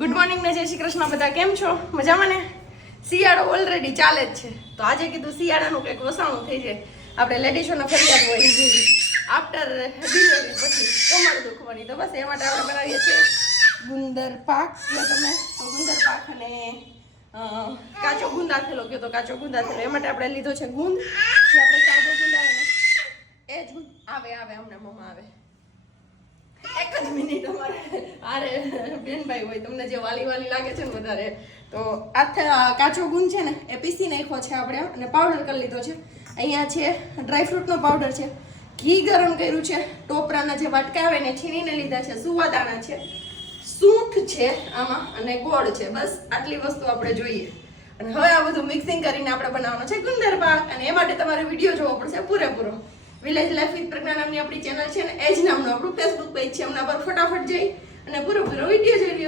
Good morning ને જય શ્રી કૃષ્ણ. બધા કેમ છો? મજામાં ને? શિયાળો ઓલરેડી ચાલે જ છે, તો આજે કીધું શિયાળાનું કંઈક વસાણું થઈ જાય. આપણે લેડીઝોના ફરિયાદ હોય આફ્ટર ડિલિવરી પછી કમર દુખવાની, તો બસ એ માટે આપણે બનાવીએ છીએ ગુંદર પાક. તમે તો ગુંદર પાક અને કાચો ગુંદા થેલો કયો તો કાચો ગુંદા થેલો, એ માટે આપણે લીધો છે ગુંદ. જે આપણે સાદો ગુંદ આવે ને એ જ આવે હમણાં મમ્મા આવે. એક જ મિનિટ અમારે અરે બેનભાઈ હોય તમને જે વાલી લાગે છે ને વધારે, તો આ કાચો ગુંદ છે ને એ પીસી નાખ્યો છે આપણે અને પાવડર કરી લીધો છે. અહીંયા છે ડ્રાયફ્રૂટનો પાવડર છે, ઘી ગરમ કર્યું છે, ટોપરાના જે વાટકા આવે ને છીણીને લીધા છે, સુવાદાણા છે, સૂંઠ છે આમાં અને ગોળ છે. બસ આટલી વસ્તુ આપણે જોઈએ અને હવે આ બધું મિક્સિંગ કરીને આપણે બનાવવાનો છે ગુંદર પાક. અને એ માટે તમારે વિડીયો જોવો પડશે પૂરેપૂરો. વિલેજ લાઈફ વિથ પ્રજ્ઞા નામની આપણી ચેનલ છે ને એ જ નામનું આપણું ફેસબુક પેજ છે, એમના પર ફટાફટ જઈ અને પૂરો વિડીયો જોઈ લ્યો.